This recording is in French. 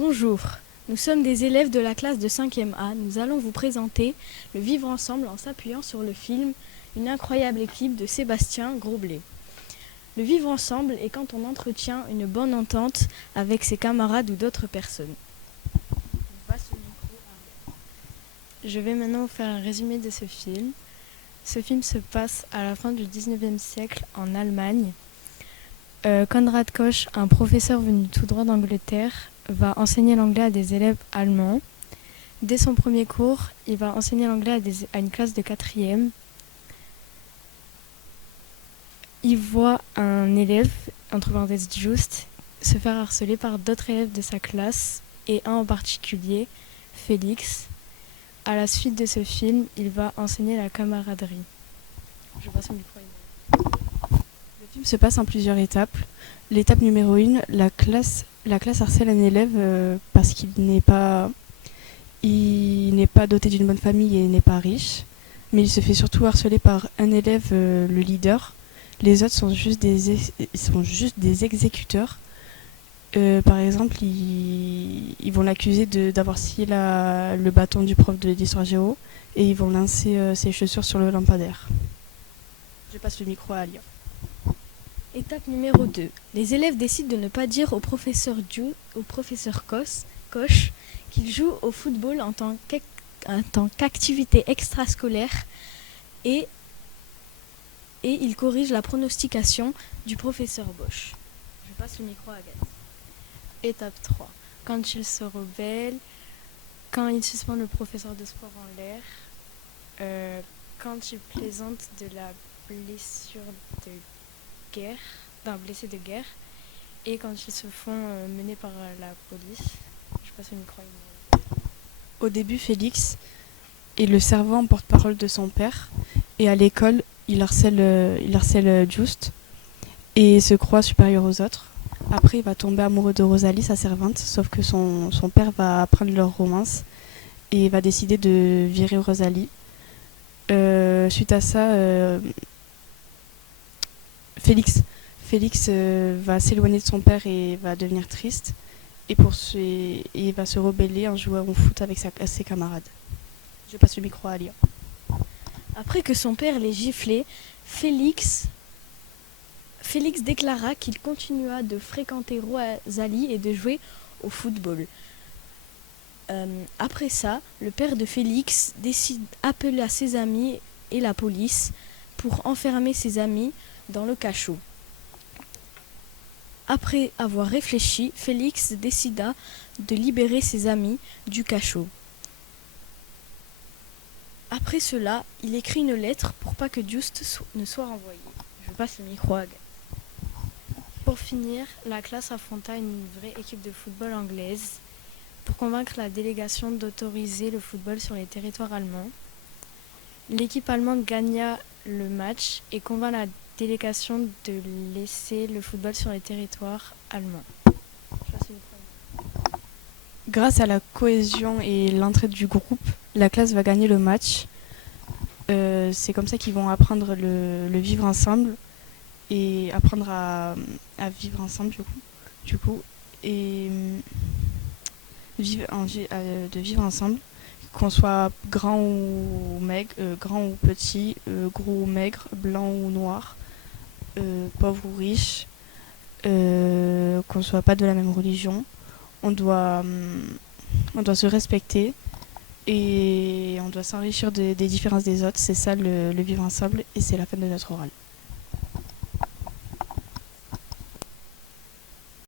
Bonjour, nous sommes des élèves de la classe de 5e A. Nous allons vous présenter le vivre ensemble en s'appuyant sur le film Une incroyable équipe de Sébastien Groblet. Le vivre ensemble est quand on entretient une bonne entente avec ses camarades ou d'autres personnes. Je vais maintenant vous faire un résumé de ce film. Ce film se passe à la fin du 19e siècle en Allemagne. Konrad Koch, un professeur venu tout droit d'Angleterre, va enseigner l'anglais à des élèves allemands. Dès son premier cours, il va enseigner l'anglais à une classe de 4e. Il voit un élève, entre parenthèses Just, se faire harceler par d'autres élèves de sa classe, et un en particulier, Félix. À la suite de ce film, il va enseigner la camaraderie. Je passe au micro. Le film se passe en plusieurs étapes. L'étape numéro 1, la classe harcèle un élève parce il n'est pas doté d'une bonne famille et n'est pas riche. Mais il se fait surtout harceler par un élève, le leader. Les autres sont juste des exécuteurs. Par exemple, ils vont l'accuser d'avoir scié le bâton du prof de l'histoire géo et ils vont lancer ses chaussures sur le lampadaire. Je passe le micro à Alia. Étape numéro 2. Les élèves décident de ne pas dire au professeur Koch qu'ils jouent au football en tant qu'activité extrascolaire et ils corrigent la pronostication du professeur Bosch. Je passe le micro à Agathe. Étape 3. Quand il se rebelle, quand il suspend le professeur de sport en l'air, quand il plaisante de la blessure de guerre, d'un blessé de guerre, et quand ils se font mener par la police. Je passe le micro. Au début, Félix est le servant porte-parole de son père et à l'école, il harcèle Just et se croit supérieur aux autres. Après, il va tomber amoureux de Rosalie, sa servante, sauf que son père va apprendre leur romance et va décider de virer Rosalie. Suite à ça, Félix va s'éloigner de son père et va devenir triste et il va se rebeller en jouant au foot avec ses camarades. Je passe le micro à Alia. Après que son père l'ait giflé, Félix déclara qu'il continua de fréquenter Rosalie et de jouer au football. Après ça, le père de Félix décide d'appeler ses amis et la police pour enfermer ses amis dans le cachot. Après avoir réfléchi, Félix décida de libérer ses amis du cachot. Après cela, il écrit une lettre pour pas que Just ne soit renvoyé. Je passe le micro à Agathe. Pour finir, la classe affronta une vraie équipe de football anglaise pour convaincre la délégation d'autoriser le football sur les territoires allemands. L'équipe allemande gagna le match et convainc la délégation de laisser le football sur les territoires allemands. Grâce à la cohésion et l'entraide du groupe, la classe va gagner le match. C'est comme ça qu'ils vont apprendre le vivre ensemble et apprendre à vivre ensemble du coup et de vivre ensemble, qu'on soit grand ou maigre, grand ou petit, gros ou maigre, blanc ou noir, pauvre ou riche, qu'on soit pas de la même religion. On doit se respecter et on doit s'enrichir des différences des autres. C'est ça le vivre ensemble et c'est la fin de notre oral.